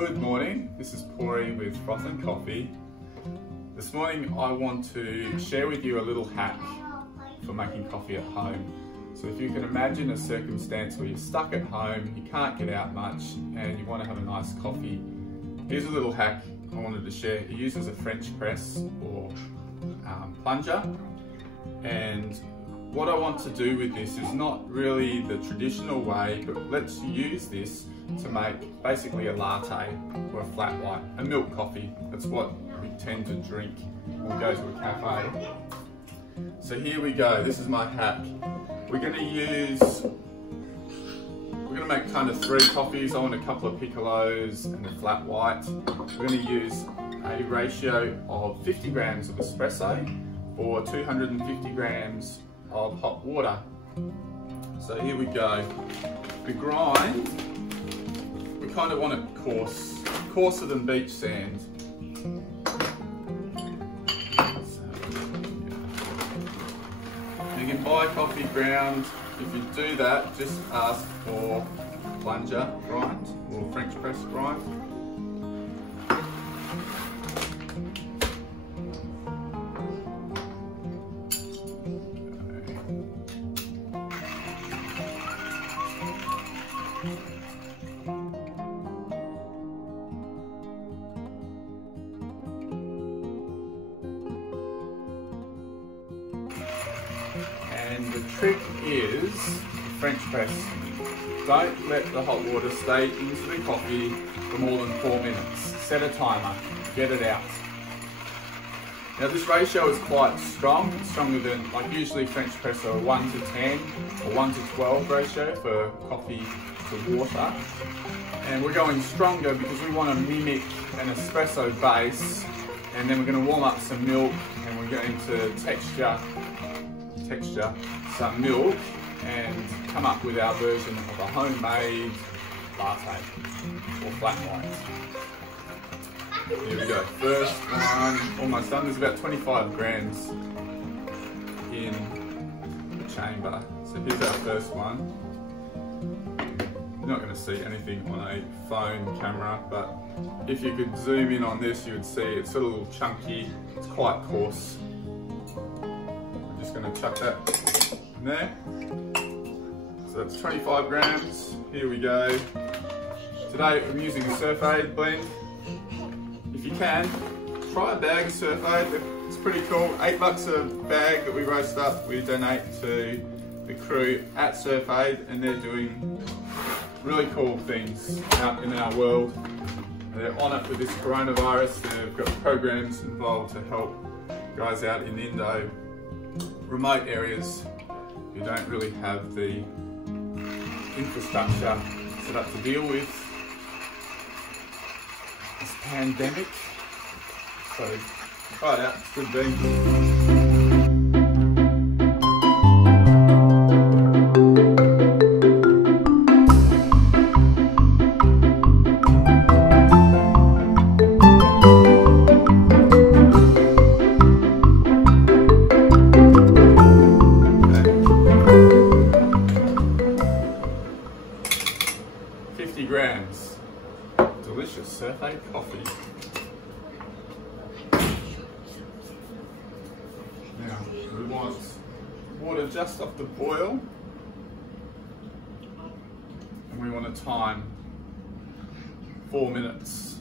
Good morning, this is Frothin with Frothin Coffee. This morning I want to share with you a little hack for making coffee at home. So if you can imagine a circumstance where you're stuck at home, you can't get out much and you want to have a nice coffee, here's a little hack I wanted to share. It uses a French press or plunger, and what I want to do with this is not really the traditional way, but let's use this to make basically a latte or a flat white, a milk coffee. That's what we tend to drink when we go to a cafe. So here we go, this is my hack. We're gonna make kind of 3 coffees. I want a couple of piccolos and a flat white. We're gonna use a ratio of 50 grams of espresso or 250 grams of hot water. So here we go. The grind, we kind of want it coarse, coarser than beach sand. You can buy coffee ground. If you do that, just ask for plunger grind or French press grind. And the trick is French press. Don't let the hot water stay into the coffee for more than 4 minutes. Set a timer, get it out. Now this ratio is quite strong, it's stronger than, like usually French press are 1 to 10 or 1 to 12 ratio for coffee to water. And we're going stronger because we want to mimic an espresso base, and then we're going to warm up some milk and we're going to texture some milk and come up with our version of a homemade latte or flat white. Here we go, first one, almost done. There's about 25 grams in the chamber. So here's our first one. You're not going to see anything on a phone camera, but if you could zoom in on this, you would see it's a little chunky, it's quite coarse. I'm just going to chuck that in there. So that's 25 grams. Here we go. Today I'm using a Surf Aid blend. If you can, try a bag of Surf Aid. It's pretty cool. $8 a bag that we roast up. We donate to the crew at Surf Aid, and they're doing really cool things out in our world. They're on it with this coronavirus. They've got programs involved to help guys out in Indo, remote areas who don't really have the infrastructure set up to deal with this pandemic. So try it out, it's good bean. 50 grams. Delicious Surf Aid coffee. Now, we want water just off the boil, and we want to time 4 minutes.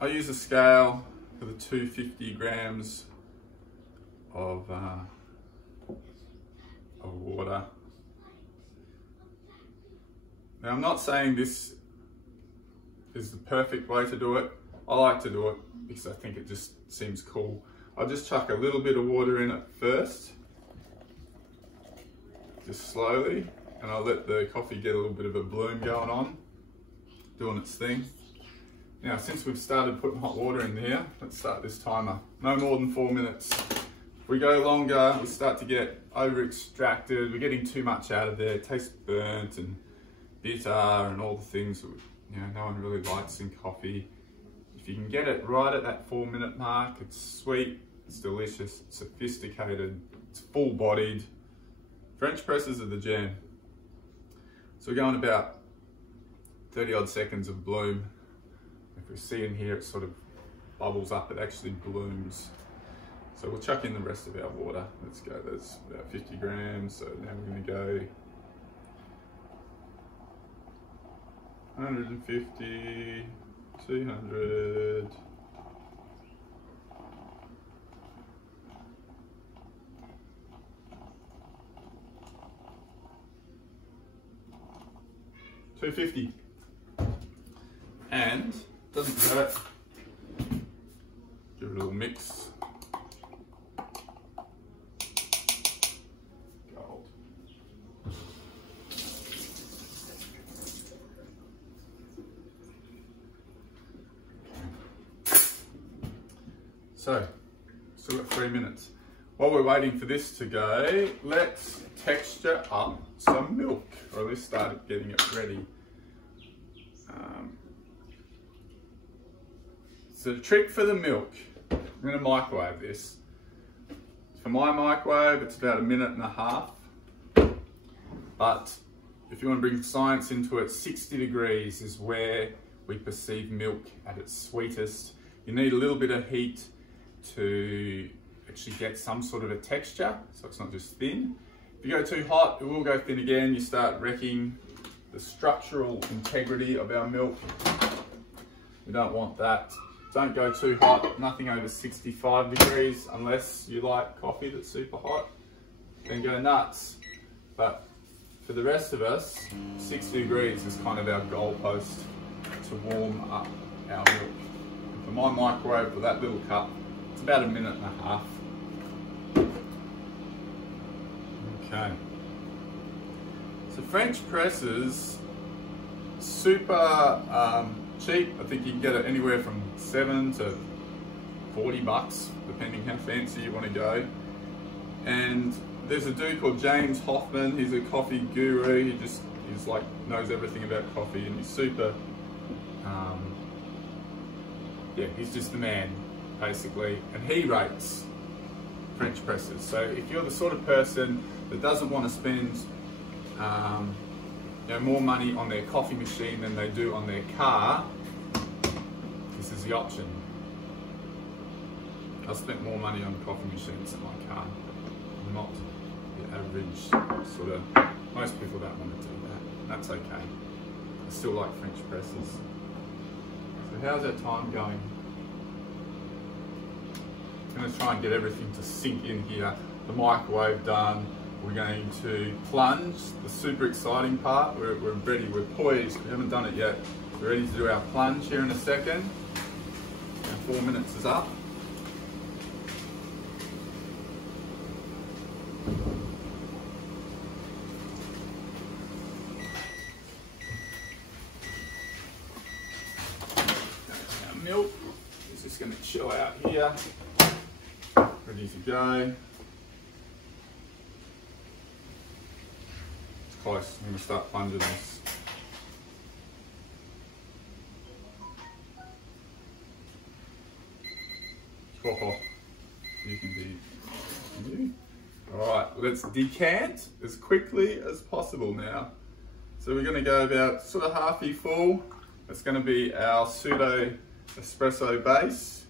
I use a scale for the 250 grams of water. Now I'm not saying this is the perfect way to do it. I like to do it because I think it just seems cool. I'll just chuck a little bit of water in it first, just slowly, and I'll let the coffee get a little bit of a bloom going on, doing its thing. Now, since we've started putting hot water in here, let's start this timer. No more than 4 minutes. If we go longer, we start to get over-extracted. We're getting too much out of there. It tastes burnt and bitter and all the things that no one really likes in coffee. If you can get it right at that 4 minute mark, it's sweet, it's delicious, it's sophisticated, It's full bodied. French presses are the jam. So we're going about 30 odd seconds of bloom. If we see in here, it sort of bubbles up, it actually blooms. So we'll chuck in the rest of our water. Let's go, there's about 50 grams. So now we're gonna go 150, 200. $250, and doesn't hurt. Give it a little mix. Gold. So, still got 3 minutes. While we're waiting for this to go, let's texture up some milk, or at least start getting it ready. So the trick for the milk, I'm going to microwave this. For my microwave, it's about 1.5 minutes. But if you want to bring science into it, 60 degrees is where we perceive milk at its sweetest. You need a little bit of heat to actually get some sort of a texture, so it's not just thin. If you go too hot, it will go thin again. You start wrecking the structural integrity of our milk. We don't want that. Don't go too hot, nothing over 65 degrees, unless you like coffee that's super hot, then go nuts. But for the rest of us, 60 degrees is kind of our goalpost to warm up our milk. And for my microwave, for that little cup, it's about 1.5 minutes. Okay. So French presses, super cheap. I think you can get it anywhere from $7 to $40, depending how fancy you want to go. And there's a dude called James Hoffman. He's a coffee guru. He's like knows everything about coffee, and he's super. Yeah, he's just the man, basically. And he rates French presses. So if you're the sort of person that doesn't want to spend more money on their coffee machine than they do on their car, this is the option. I've spent more money on coffee machines than my car. I'm not the average sort of, most people don't want to do that. That's okay. I still like French presses. So how's our time going? I'm going to try and get everything to sink in here. The microwave done. We're going to plunge, the super exciting part. We're ready, we're poised, we haven't done it yet. We're ready to do our plunge here in a second. Our 4 minutes is up. Our milk is just going to chill out here. Ready to go. Close. I'm going to start plunging this. You can be. Alright, let's decant as quickly as possible now. So we're going to go about sort of halfy full. It's going to be our pseudo espresso base.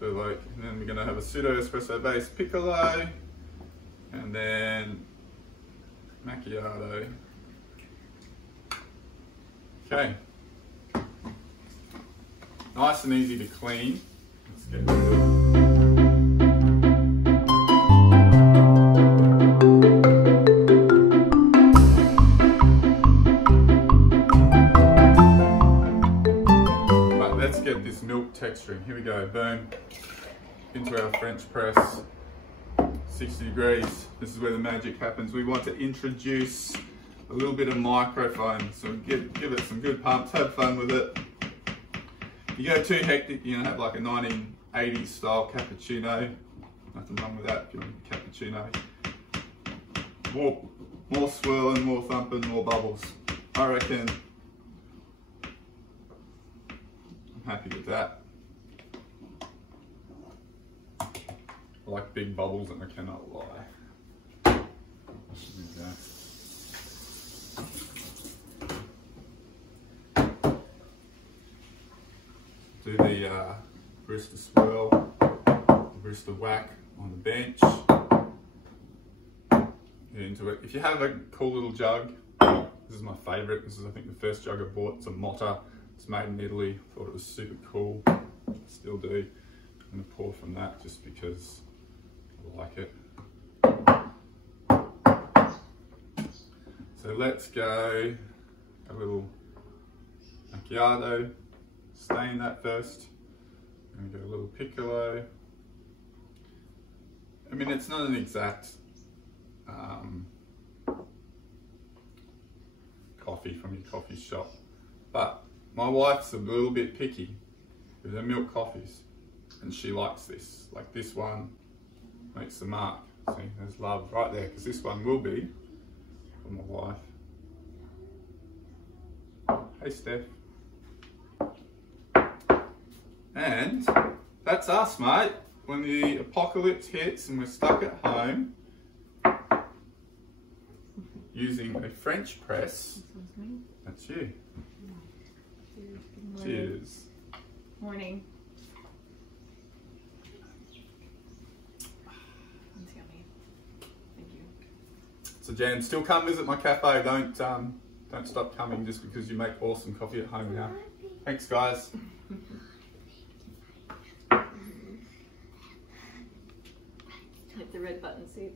So like, and then we're going to have a pseudo espresso base piccolo, and then macchiato. Okay. Nice and easy to clean. Let's get rid of it. Right, let's get this milk texturing. Here we go, boom. Into our French press. 60 degrees, this is where the magic happens. We want to introduce a little bit of microfoam, so give it some good pumps, have fun with it. If you go too hectic, you're gonna have like a 1980s style cappuccino. Nothing wrong with that if you want a cappuccino. More swirling, more thumping, more bubbles. I reckon I'm happy with that. I like big bubbles and I cannot lie. There we go. Do the barista swirl, the barista whack on the bench. Get into it. If you have a cool little jug, this is my favourite. This is, I think, the first jug I bought. It's a Motta. It's made in Italy. Thought it was super cool. Still do. I'm going to pour from that just because I like it. So let's go a little macchiato. Stain that first. I'm going to go a little piccolo. I mean, it's not an exact coffee from your coffee shop, but my wife's a little bit picky with her milk coffees, and she likes this. Like this one makes the mark. See, there's love right there, because this one will be for my wife. Hey Steph. And that's us, mate. When the apocalypse hits and we're stuck at home, using a French press. That's you. Cheers. Cheers. Morning. That's yummy. Thank you. So Jan, still come visit my cafe. Don't stop coming just because you make awesome coffee at home now. Thanks, guys. Hit the red button, see?